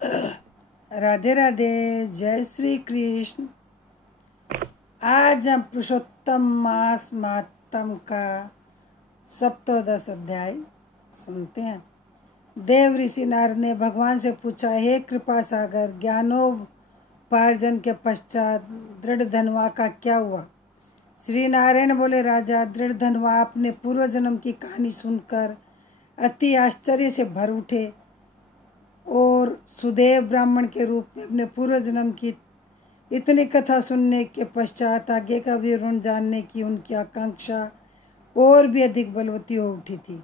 राधे राधे, जय श्री कृष्ण। आज हम पुरुषोत्तम मास महात्म का सप्तदश अध्याय सुनते हैं। देव ऋषि नारद ने भगवान से पूछा, हे कृपा सागर, ज्ञानोपार्जन के पश्चात दृढ़ धनवा का क्या हुआ? श्री नारायण बोले, राजा, दृढ़ धनवा अपने पूर्व जन्म की कहानी सुनकर अति आश्चर्य से भर उठे और सुदेव ब्राह्मण के रूप में अपने पूर्व जन्म की इतनी कथा सुनने के पश्चात आगे का विवरण जानने की उनकी आकांक्षा और भी अधिक बलवती हो उठी थी।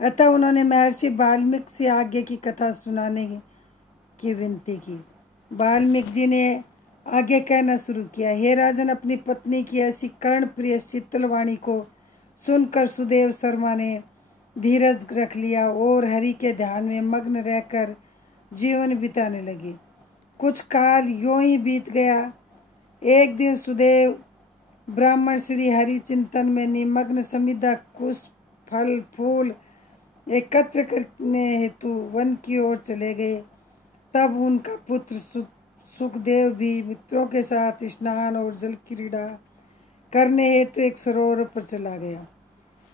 अतः उन्होंने महर्षि वाल्मीकि से आगे की कथा सुनाने की विनती की। वाल्मीकि जी ने आगे कहना शुरू किया, हे राजन, अपनी पत्नी की ऐसी कर्णप्रिय शीतल वाणी को सुनकर सुदेव शर्मा ने धीरज रख लिया और हरि के ध्यान में मग्न रहकर जीवन बिताने लगे। कुछ काल यूं ही बीत गया। एक दिन सुदेव ब्राह्मण श्री हरि चिंतन में निमग्न समिधा कुश फल फूल एकत्र करने हेतु वन की ओर चले गए। तब उनका पुत्र सुखदेव भी मित्रों के साथ स्नान और जल क्रीड़ा करने हेतु एक सरोवर पर चला गया।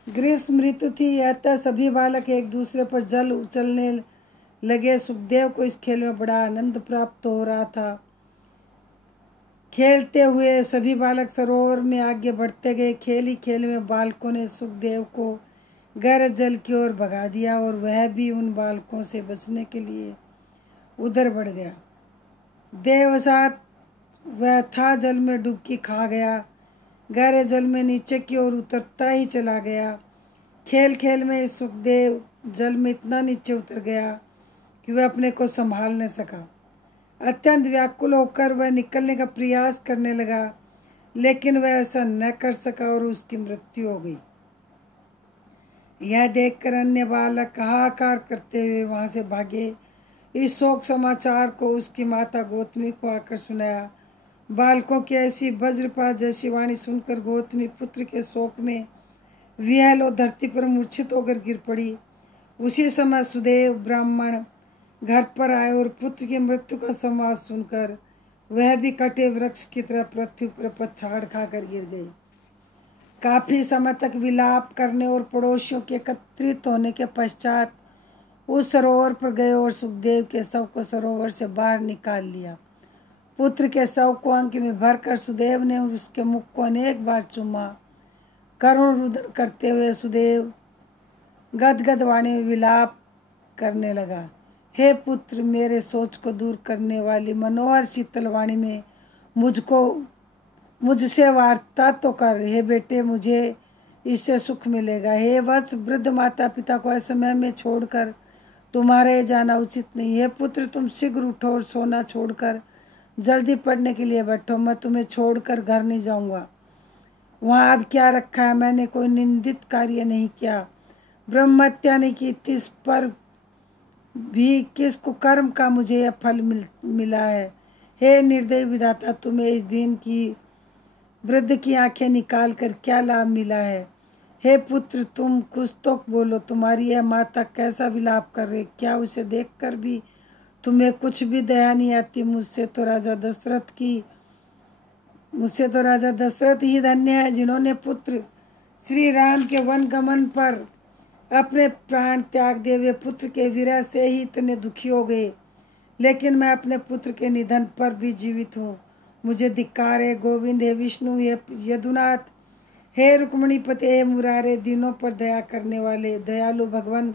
ग्रीष्म ऋतु थी, अतः सभी बालक एक दूसरे पर जल उछलने लगे। सुखदेव को इस खेल में बड़ा आनंद प्राप्त हो रहा था। खेलते हुए सभी बालक सरोवर में आगे बढ़ते गए। खेल में बालकों ने सुखदेव को गहरे जल की ओर भगा दिया और वह भी उन बालकों से बचने के लिए उधर बढ़ गया। देवसात वह था जल में डुबकी खा गया। गहरे जल में नीचे की ओर उतरता ही चला गया। खेल में सुखदेव जल में इतना नीचे उतर गया कि वह अपने को संभाल न सका। अत्यंत व्याकुल होकर वह निकलने का प्रयास करने लगा, लेकिन वह ऐसा न कर सका और उसकी मृत्यु हो गई। यह देखकर अन्य बालक हाहाकार करते हुए वहां से भागे। इस शोक समाचार को उसकी माता गौतमी को आकर सुनाया। बालकों की ऐसी वज्रपात जैसी वाणी सुनकर गौतमी पुत्र के शोक में विह्वल और धरती पर मूर्छित होकर गिर पड़ी। उसी समय सुदेव ब्राह्मण घर पर आए और पुत्र की मृत्यु का संवाद सुनकर वह भी कटे वृक्ष की तरह पृथ्वी पर पछाड़ खाकर गिर गए। काफी समय तक विलाप करने और पड़ोसियों के एकत्रित होने के पश्चात उस सरोवर पर गए और सुखदेव के शव को सरोवर से बाहर निकाल लिया। पुत्र के शव को अंक में भरकर सुदेव ने उसके मुख को अनेक बार चूमा। करुण रुदन करते हुए सुदेव गदगद वाणी में विलाप करने लगा, हे पुत्र, मेरे सोच को दूर करने वाली मनोहर शीतल वाणी में मुझसे वार्ता तो कर। हे बेटे, मुझे इससे सुख मिलेगा। हे वत्स, वृद्ध माता पिता को असमय में छोड़कर तुम्हारे जाना उचित नहीं। हे पुत्र, तुम शीघ्र उठो और सोना छोड़कर जल्दी पढ़ने के लिए बैठो। मैं तुम्हें छोड़कर घर नहीं जाऊंगा। वहाँ अब क्या रखा है? मैंने कोई निंदित कार्य नहीं किया, ब्रह्महत्या नहीं की, इस पर भी किस कुकर्म का मुझे यह फल मिला है। हे निर्दयी विधाता, तुम्हें इस दिन की वृद्ध की आंखें निकाल कर क्या लाभ मिला है? हे पुत्र, तुम कुछ तो बोलो। तुम्हारी यह माता कैसा विलाप कर रही, क्या उसे देखकर भी तुम्हें कुछ भी दया नहीं आती? मुझसे तो राजा दशरथ ही धन्य है, जिन्होंने पुत्र श्री राम के वन गमन पर अपने प्राण त्याग दिए। वे पुत्र के विरह से ही इतने दुखी हो गए, लेकिन मैं अपने पुत्र के निधन पर भी जीवित हूँ। मुझे धिक्कार है। गोविंद, हे विष्णु, हे यदुनाथ, हे रुक्मिणीपति, हे मुरारे, दीनों पर दया करने वाले दयालु भगवान,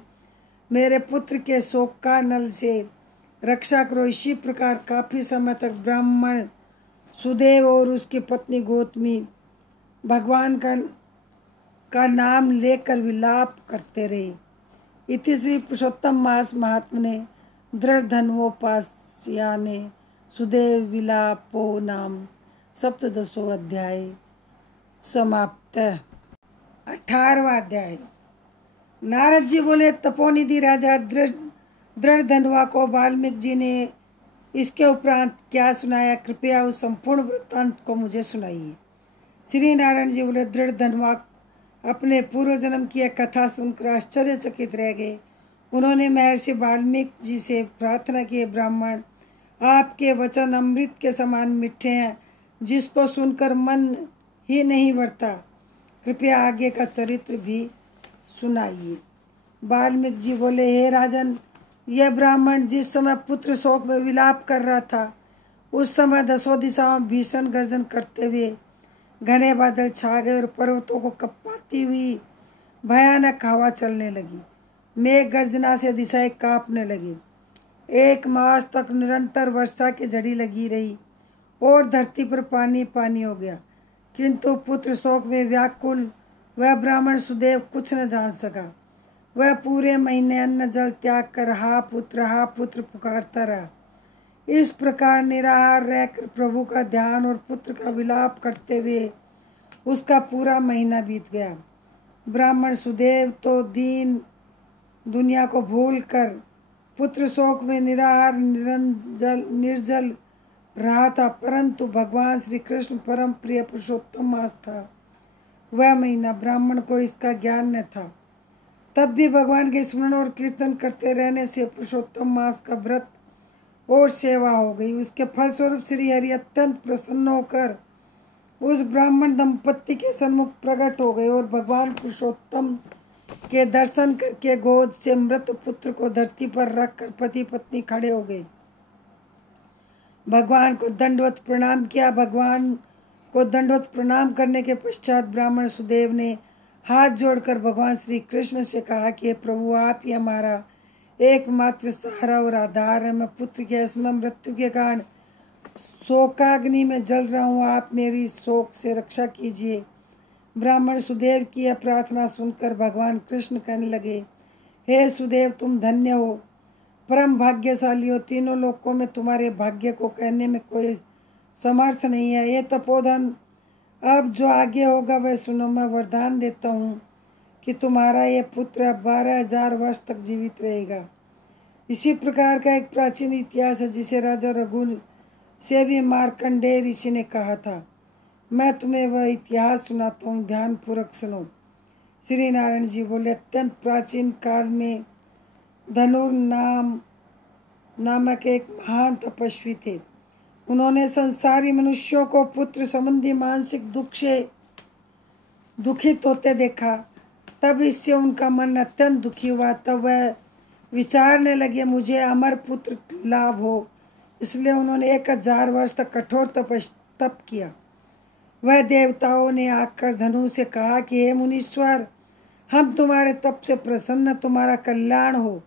मेरे पुत्र के शोक का नल से रक्षा करो। इसी प्रकार काफी समय तक ब्राह्मण सुदेव और उसकी पत्नी गौतमी भगवान का नाम लेकर विलाप करते रहे। इति श्री पुरुषोत्तम मास महात्मने दृढ़ धन्वोपास्याने सुदेव विलापो नाम सप्तदशो अध्याय समाप्त। 18वां अध्याय। नारद जी बोले, तपोनिधि राजा दृढ़ धन्वा को वाल्मीकि जी ने इसके उपरांत क्या सुनाया, कृपया उस संपूर्ण वृत्तांत को मुझे सुनाइए। श्री नारायण जी बोले, दृढ़ धन्वा अपने पूर्व जन्म की एक कथा सुनकर आश्चर्यचकित रह गए उन्होंने महर्षि वाल्मीकि जी से प्रार्थना की, ब्राह्मण आपके वचन अमृत के समान मीठे हैं, जिसको सुनकर मन ही नहीं बढ़ता। कृपया आगे का चरित्र भी सुनाइए। वाल्मीकि जी बोले, हे राजन, यह ब्राह्मण जिस समय पुत्र शोक में विलाप कर रहा था, उस समय दसों दिशाओं में भीषण गर्जन करते हुए घने बादल छा गए और पर्वतों को कँपाती हुई भयानक हवा चलने लगी। मेघ गर्जना से दिशाएं कांपने लगी। 1 मास तक निरंतर वर्षा की झड़ी लगी रही और धरती पर पानी पानी हो गया, किंतु पुत्र शोक में व्याकुल वह ब्राह्मण सुदेव कुछ न जान सका। वह पूरे महीने अन्न जल त्याग कर हा पुत्र पुकारता रहा। इस प्रकार निराहार रहकर प्रभु का ध्यान और पुत्र का विलाप करते हुए उसका पूरा महीना बीत गया। ब्राह्मण सुदेव तो दीन दुनिया को भूल कर पुत्र शोक में निराहार निर्जल रहा था, परंतु भगवान श्री कृष्ण परम प्रिय पुरुषोत्तम मास था। वह महीना ब्राह्मण को इसका ज्ञान न था। तब भी भगवान के स्मरण और कीर्तन करते रहने से पुरुषोत्तम मास का व्रत और सेवा हो गई। उसके फलस्वरूप श्री हरि अत्यंत प्रसन्न होकर उस ब्राह्मण दंपत्ति के सन्मुख प्रकट हो गए और भगवान पुरुषोत्तम के दर्शन करके गोद से मृत पुत्र को धरती पर रखकर पति पत्नी खड़े हो गए। भगवान को दंडवत प्रणाम किया। भगवान को दंडवत प्रणाम करने के पश्चात ब्राह्मण सुदेव ने हाथ जोड़कर भगवान श्री कृष्ण से कहा कि प्रभु, आप ही हमारा एकमात्र सहारा और आधार है। मैं पुत्र के असमय मृत्यु के कारण शोकाग्नि में जल रहा हूँ, आप मेरी शोक से रक्षा कीजिए। ब्राह्मण सुदेव की यह प्रार्थना सुनकर भगवान कृष्ण कहने लगे, हे सुदेव, तुम धन्य हो, परम भाग्यशाली हो। तीनों लोकों में तुम्हारे भाग्य को कहने में कोई समर्थ नहीं है। ये तपोधन, अब जो आगे होगा वह सुनो। मैं वरदान देता हूँ कि तुम्हारा ये पुत्र 12,000 वर्ष तक जीवित रहेगा। इसी प्रकार का एक प्राचीन इतिहास है जिसे राजा रघु से भी मार्कंडेय ऋषि ने कहा था। मैं तुम्हें वह इतिहास सुनाता हूँ, ध्यान पूर्वक सुनो। श्री नारायण जी बोले, अत्यंत प्राचीन काल में धनुर नामक एक महान तपस्वी थे। उन्होंने संसारी मनुष्यों को पुत्र संबंधी मानसिक दुख से दुखित होते देखा। तब इससे उनका मन अत्यंत दुखी हुआ। तब वह विचारने लगे, मुझे अमर पुत्र लाभ हो। इसलिए उन्होंने 1000 वर्ष तक कठोर तप किया। वह देवताओं ने आकर धनु से कहा कि हे मुनीश्वर, हम तुम्हारे तप से प्रसन्न, तुम्हारा कल्याण हो,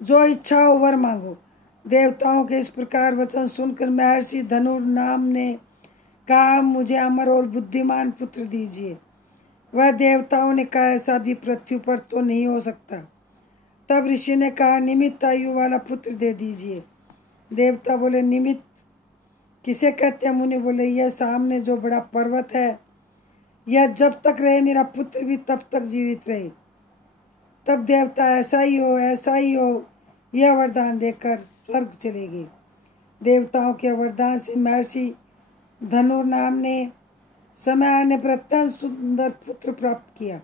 जो इच्छा हो वर मांगो। देवताओं के इस प्रकार वचन सुनकर महर्षि धनुर्नाम ने कहा, मुझे अमर और बुद्धिमान पुत्र दीजिए। वह देवताओं ने कहा, ऐसा भी पृथ्वी पर तो नहीं हो सकता। तब ऋषि ने कहा, निमित्त आयु वाला पुत्र दे दीजिए। देवता बोले, निमित्त किसे कहते हैं? मुनि बोले, यह सामने जो बड़ा पर्वत है, यह जब तक रहे मेरा पुत्र भी तब तक जीवित रहे। तब देवता ऐसा ही हो यह वरदान देकर स्वर्ग चले गए। देवताओं के वरदान से महर्षि धनुर्नाम ने समय आने पर अत्यंत सुंदर पुत्र प्राप्त किया।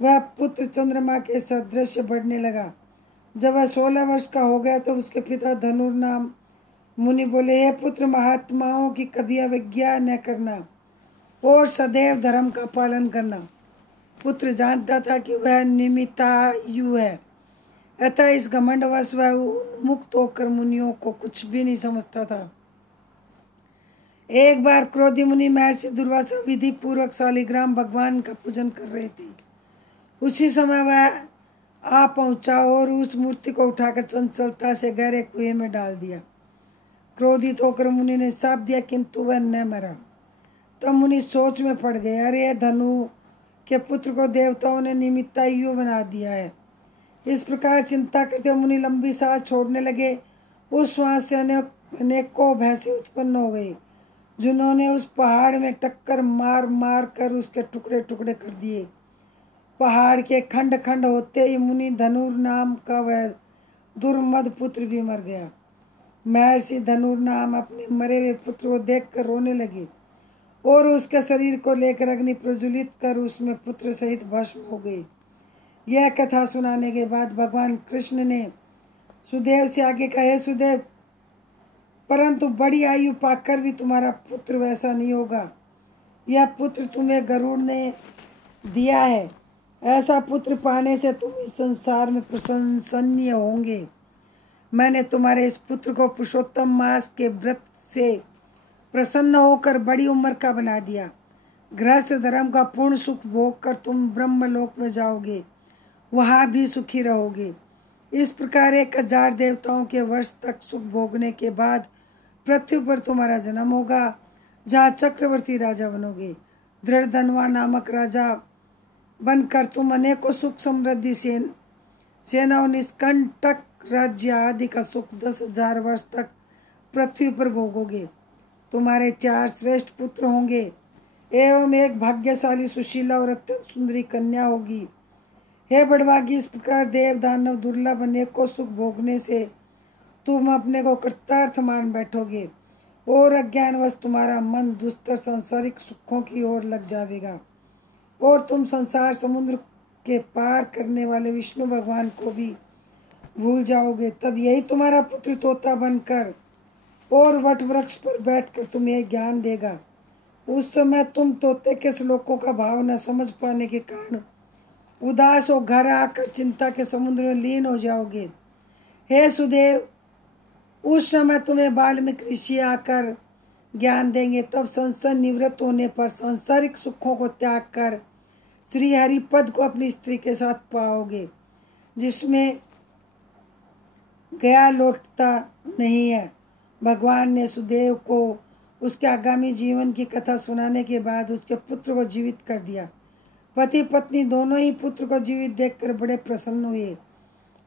वह पुत्र चंद्रमा के सदृश बढ़ने लगा। जब वह 16 वर्ष का हो गया तो उसके पिता धनुर्नाम मुनि बोले, हे पुत्र, महात्माओं की कभी अवज्ञा न करना और सदैव धर्म का पालन करना। पुत्र जानता था कि वह निमित्तायु है, अतः इस घमंडवश वह मुक्त होकर मुनियों को कुछ भी नहीं समझता था। एक बार क्रोधी मुनि महर्षि दुर्वासा विधि पूर्वक शालिग्राम भगवान का पूजन कर रहे थे। उसी समय वह आ पहुंचा और उस मूर्ति को उठाकर चंचलता से गहरे कुएं में डाल दिया। क्रोधित होकर मुनि ने शाप दिया, किंतु वह न मरा। तब मुनि सोच में पड़ गए, अरे धनु के पुत्र को देवताओं ने निमित्तायु बना दिया है। इस प्रकार चिंता करते मुनि लंबी सांस छोड़ने लगे। उस श्वास से अनेकों भैंसें उत्पन्न हो गई, जिन्होंने उस पहाड़ में टक्कर मार मार कर उसके टुकड़े टुकड़े कर दिए। पहाड़ के खंड खंड होते ही मुनि धनुर नाम का वह दुर्मद पुत्र भी मर गया। महर्षि धनुर्नाम अपने मरे हुए पुत्र को देखकर रोने लगे और उसके शरीर को लेकर अग्नि प्रज्वलित कर उसमें पुत्र सहित भस्म हो गए। यह कथा सुनाने के बाद भगवान कृष्ण ने सुदेव से आगे कहा, हे सुदेव, परंतु बड़ी आयु पाकर भी तुम्हारा पुत्र वैसा नहीं होगा। यह पुत्र तुम्हें गरुड़ ने दिया है। ऐसा पुत्र पाने से तुम इस संसार में प्रशंसनीय होंगे। मैंने तुम्हारे इस पुत्र को पुरुषोत्तम मास के व्रत से प्रसन्न होकर बड़ी उम्र का बना दिया। गृहस्थ धर्म का पूर्ण सुख भोग कर तुम ब्रह्मलोक में जाओगे, वहाँ भी सुखी रहोगे। इस प्रकार 1000 देवताओं के वर्ष तक सुख भोगने के बाद पृथ्वी पर तुम्हारा जन्म होगा, जहाँ चक्रवर्ती राजा बनोगे। दृढ़ धनवा नामक राजा बनकर तुम अनेकों सुख समृद्धि सेना और निष्कंटक राज्य आदि का सुख 10,000 वर्ष तक पृथ्वी पर भोगोगे। तुम्हारे 4 श्रेष्ठ पुत्र होंगे एवं एक भाग्यशाली सुशीला और अत्यंत सुंदरी कन्या होगी। हे बड़भागी, इस प्रकार देव दानव दुर्लभ अनेकों सुख भोगने से तुम अपने को कृतार्थ मान बैठोगे और अज्ञानवश तुम्हारा मन दुस्तर सांसारिक सुखों की ओर लग जाएगा और तुम संसार समुद्र के पार करने वाले विष्णु भगवान को भी भूल जाओगे। तब यही तुम्हारा पुत्र तोता बनकर और वट वृक्ष पर बैठकर तुम्हें ज्ञान देगा। उस समय तुम तोते के श्लोकों का भाव न समझ पाने के कारण उदास हो घर आकर चिंता के समुद्र में लीन हो जाओगे। हे सुदेव, उस समय तुम्हें वाल्मीकि ऋषि आकर ज्ञान देंगे। तब संसार निवृत्त होने पर सांसारिक सुखों को त्याग कर श्री हरि पद को अपनी स्त्री के साथ पाओगे, जिसमें गया लौटता नहीं है। भगवान ने सुदेव को उसके आगामी जीवन की कथा सुनाने के बाद उसके पुत्र को जीवित कर दिया। पति पत्नी दोनों ही पुत्र को जीवित देखकर बड़े प्रसन्न हुए।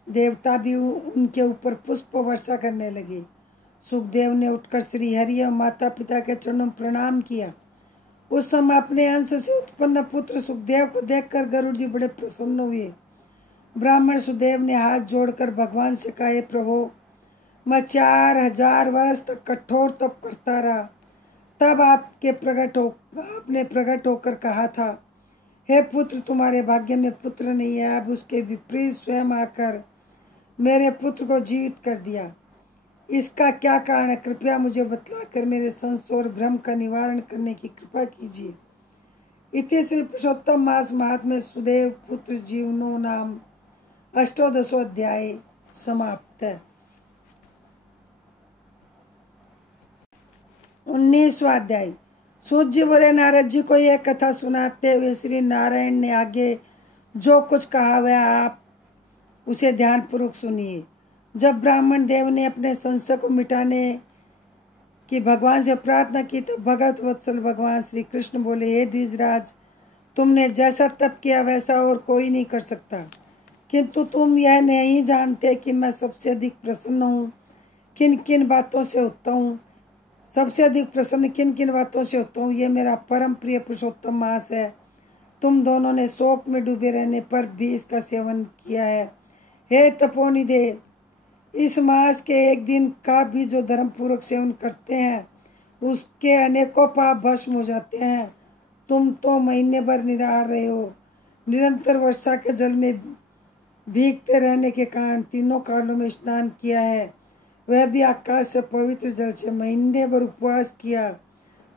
देवता भी उनके ऊपर पुष्प वर्षा करने लगे। सुखदेव ने उठकर श्री हरि और माता पिता के चरणों में प्रणाम किया। उस समय अपने अंश से उत्पन्न पुत्र सुखदेव को देखकर गरुड़ जी बड़े प्रसन्न हुए। ब्राह्मण सुदेव ने हाथ जोड़कर भगवान से कहा, प्रभु, मैं 4000 वर्ष तक कठोर तप करता रहा। तब आपने प्रकट होकर कहा था, हे पुत्र, तुम्हारे भाग्य में पुत्र नहीं है। अब उसके विपरीत स्वयं आकर मेरे पुत्र को जीवित कर दिया। इसका क्या कारण है? कृपया मुझे बतलाकर मेरे संशय और भ्रम का निवारण करने की कृपा कीजिए। इति श्री पुरुषोत्तम मास महात्म्य सुदेव पुत्र जीवनो नाम 18 अध्याय समाप्त। 19वां अध्याय। सूत जी बोले, नारद जी को यह कथा सुनाते हुए श्री नारायण ने आगे जो कुछ कहा वह आप उसे ध्यान पूर्वक सुनिए। जब ब्राह्मण देव ने अपने संशय को मिटाने की भगवान से प्रार्थना की तो भगत वत्सल भगवान श्री कृष्ण बोले, हे द्विजराज, तुमने जैसा तप किया वैसा और कोई नहीं कर सकता, किंतु तुम यह नहीं जानते कि मैं सबसे अधिक प्रसन्न हूँ किन किन बातों से होता हूँ। सबसे अधिक प्रसन्न किन किन बातों से होता हूँ, ये मेरा परम प्रिय पुरुषोत्तम मास है। तुम दोनों ने शोक में डूबे रहने पर भी इसका सेवन किया है। हे तपोनिधे, इस मास के एक दिन का भी जो धर्म पूर्वक सेवन करते हैं उसके अनेकों पाप भस्म हो जाते हैं। तुम तो महीने भर निराहार रहे हो। निरंतर वर्षा के जल में भीगते रहने के कारण तीनों कालों में स्नान किया है, वह भी आकाश से पवित्र जल से। महीने भर उपवास किया।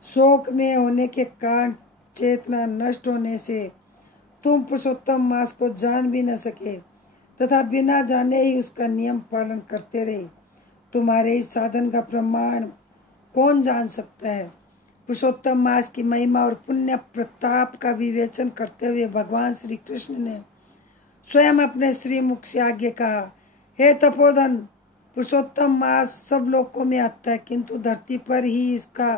शोक में होने के कारण चेतना नष्ट होने से तुम पुरुषोत्तम मास को जान भी न सके तथा बिना जाने ही उसका नियम पालन करते रहे। तुम्हारे इस साधन का प्रमाण कौन जान सकता है? पुरुषोत्तम मास की महिमा और पुण्य प्रताप का विवेचन करते हुए भगवान श्री कृष्ण ने स्वयं अपने श्रीमुख से आगे कहा, हे तपोधन, पुरुषोत्तम मास सब लोकों में आता है, किंतु धरती पर ही इसका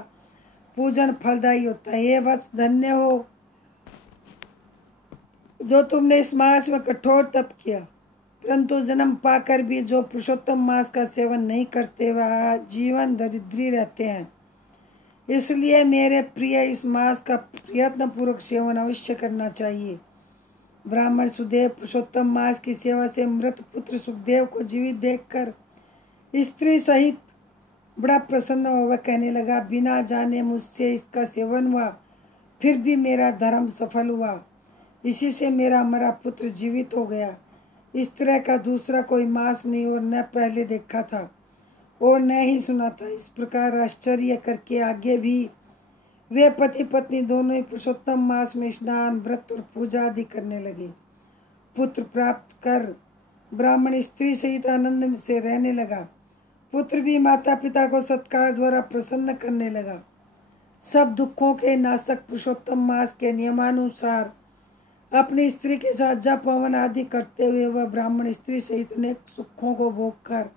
पूजन फलदायी होता है। हे वत्स, धन्य हो जो तुमने इस मास में कठोर तप किया, परंतु जन्म पाकर भी जो पुरुषोत्तम मास का सेवन नहीं करते वह जीवन दरिद्री रहते हैं। इसलिए मेरे प्रिय, इस मास का प्रयत्न पूर्वक सेवन अवश्य करना चाहिए। ब्राह्मण सुदेव पुरुषोत्तम मास की सेवा से मृत पुत्र सुखदेव को जीवित देखकर स्त्री सहित बड़ा प्रसन्न हुआ। कहने लगा, बिना जाने मुझसे इसका सेवन हुआ, फिर भी मेरा धर्म सफल हुआ। इसी से मेरा मरा पुत्र जीवित हो गया। इस तरह का दूसरा कोई मास नहीं और न पहले देखा था और न ही सुना था। इस प्रकार आश्चर्य करके आगे भी वे पति पत्नी दोनों ही पुरुषोत्तम मास में स्नान, व्रत और पूजा आदि करने लगे। पुत्र प्राप्त कर ब्राह्मण स्त्री सहित आनंद से रहने लगा। पुत्र भी माता पिता को सत्कार द्वारा प्रसन्न करने लगा। सब दुखों के नाशक पुरुषोत्तम मास के नियमानुसार अपनी स्त्री के साथ जप हवन आदि करते हुए वह ब्राह्मण स्त्री सहित अनेक सुखों को भोग कर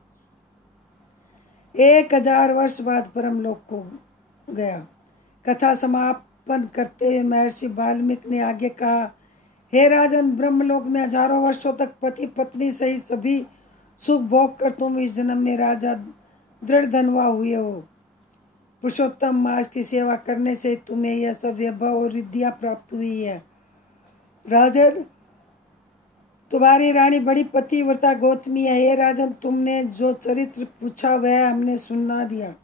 1000 वर्ष बाद परमलोक को गया। कथा समापन करते हुए महर्षि वाल्मीकि ने आगे कहा, हे राजन, ब्रह्मलोक में हजारों वर्षों तक पति पत्नी सहित सभी सुख भोग कर तुम इस जन्म में राजा दृढ़ धनवा हुए हो। पुरुषोत्तम मास की सेवा करने से तुम्हें यह सब वैभव और रिद्धियां प्राप्त हुई है। राजन, तुम्हारी रानी बड़ी पतिव्रता गौतमी है। हे राजन, तुमने जो चरित्र पूछा वह हमने सुना दिया।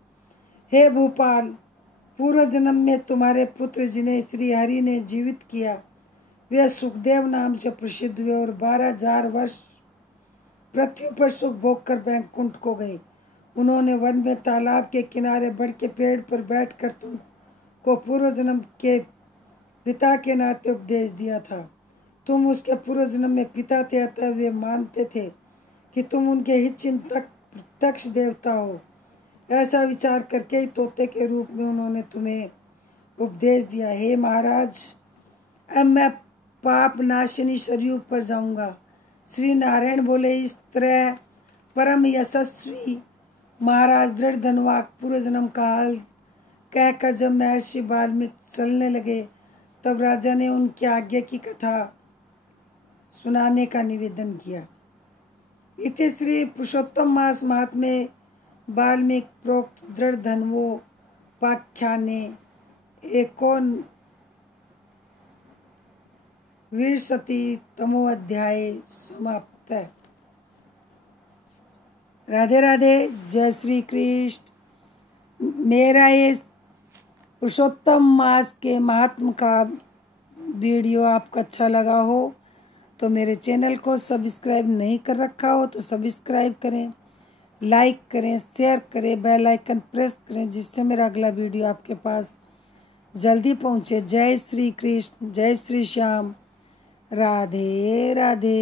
हे भूपाल, पूर्व जन्म में तुम्हारे पुत्र जिन्हें श्री हरि ने जीवित किया वे सुखदेव नाम से प्रसिद्ध हुए और 12,000 वर्ष पृथ्वी पर सुख भोग कर बैकुंठ को गए। उन्होंने वन में तालाब के किनारे बढ़ के पेड़ पर बैठकर तुमको पूर्व जन्म के पिता के नाते उपदेश दिया था। तुम उसके पूर्व जन्म में पिता थे, अतः वे मानते थे कि तुम उनके हित चिंतक प्रत्यक्ष देवता हो। ऐसा विचार करके ही तोते के रूप में उन्होंने तुम्हें उपदेश दिया। हे महाराज, अब मैं पाप नाशिनी सरयू पर जाऊंगा। श्री नारायण बोले, इस तरह परम यशस्वी महाराज दृढ़ धनवाक पूर्व जन्म का हाल कहकर जब महर्षि वाल्मीकि चलने लगे तब राजा ने उनकी आज्ञा की कथा सुनाने का निवेदन किया। इति श्री पुरुषोत्तम मास महात्म्ये वाल्मीकि प्रोक्त दृढ़ धन्वोपाख्याने एकोनविंशतितमो अध्याय समाप्त। राधे राधे, जय श्री कृष्ण। मेरा ये पुरुषोत्तम मास के महात्म का वीडियो आपको अच्छा लगा हो तो मेरे चैनल को सब्सक्राइब नहीं कर रखा हो तो सब्सक्राइब करें, लाइक करें, शेयर करें, बेल आइकन प्रेस करें जिससे मेरा अगला वीडियो आपके पास जल्दी पहुंचे। जय श्री कृष्ण, जय श्री श्याम, राधे राधे।